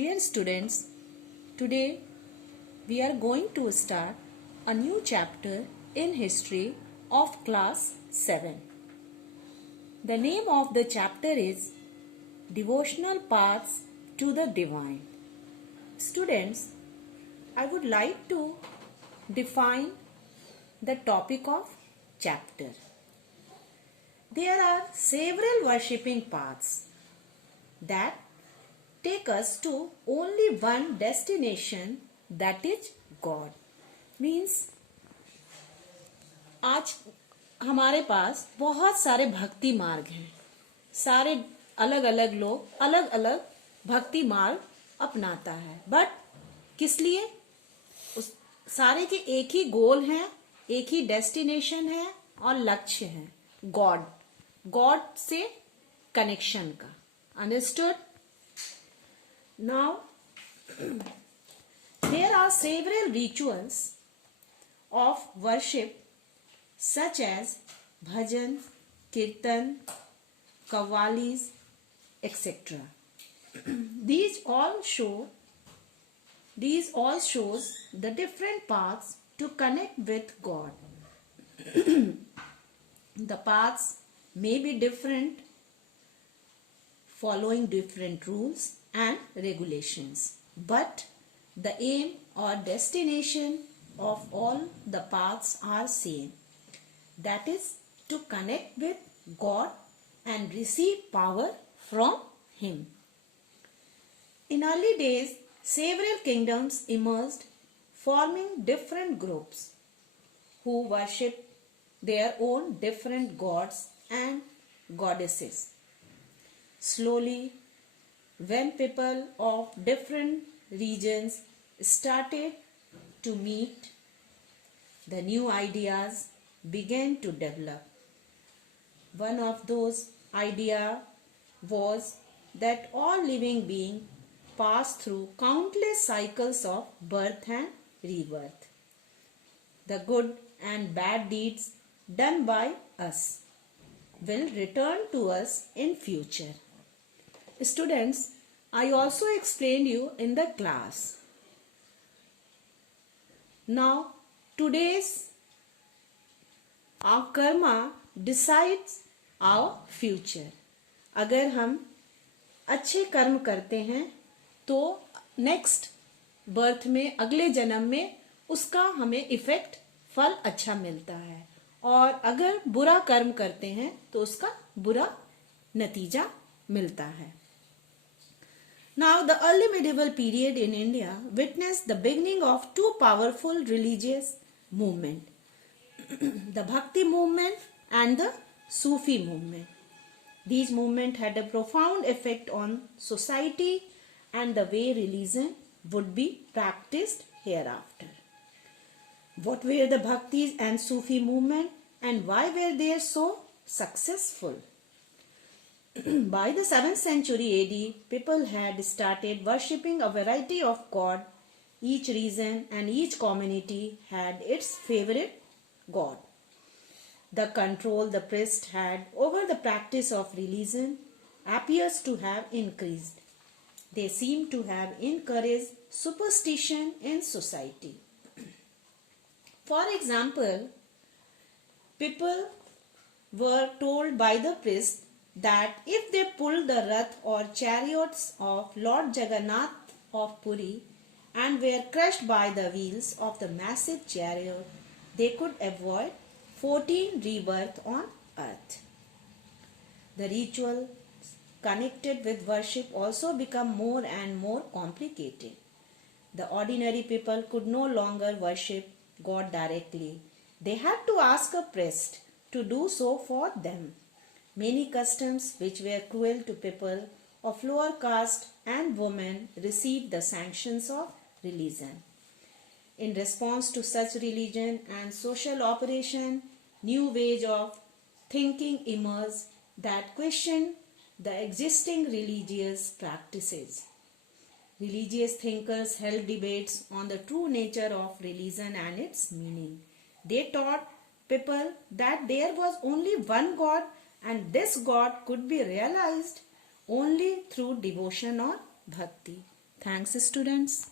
Dear students, today we are going to start a new chapter in history of class 7. The name of the chapter is Devotional Paths to the Divine. Students, I would like to define the topic of chapter. There are several worshipping paths that take us to only one destination, that is God. Means आज हमारे पास बहुत सारे भक्ति मार्ग हैं. सारे अलग अलग लोग अलग अलग भक्ति मार्ग अपनाता है. बट किस लिए? उस सारे के एक ही गोल है, एक ही डेस्टिनेशन है और लक्ष्य है, गॉड से कनेक्शन का. Understood? Now, there are several rituals of worship such as bhajan, kirtan, qawwalis, etc. These all shows the different paths to connect with God. The paths may be different, following different rules and regulations, but the aim or destination of all the paths are same, that is to connect with God and receive power from Him. In early days, several kingdoms emerged, forming different groups who worship their own different gods and goddesses. Slowly, when people of different regions started to meet, the new ideas began to develop. One of those ideas was that all living beings pass through countless cycles of birth and rebirth. The good and bad deeds done by us will return to us in future. Students, I also explained you in the class. Now, today's our karma decides our future. अगर हम अच्छे कर्म करते हैं तो next birth में, अगले जन्म में उसका हमें इफेक्ट, फल अच्छा मिलता है. और अगर बुरा कर्म करते हैं तो उसका बुरा नतीजा मिलता है. Now, the early medieval period in India witnessed the beginning of two powerful religious movements, the Bhakti movement and the Sufi movement. These movements had a profound effect on society and the way religion would be practiced hereafter. What were the Bhaktis and Sufi movement and why were they so successful? By the 7th century AD, people had started worshipping a variety of gods. Each region and each community had its favorite god. The control the priest had over the practice of religion appears to have increased. They seem to have encouraged superstition in society. For example, people were told by the priest that if they pulled the rath or chariots of Lord Jagannath of Puri and were crushed by the wheels of the massive chariot, they could avoid 14 rebirths on earth. The rituals connected with worship also become more and more complicated. The ordinary people could no longer worship God directly. They had to ask a priest to do so for them. Many customs which were cruel to people of lower caste and women received the sanctions of religion. In response to such religion and social operation, new ways of thinking emerged that questioned the existing religious practices. Religious thinkers held debates on the true nature of religion and its meaning. They taught people that there was only one God and this God could be realized only through devotion or bhakti. Thanks, students.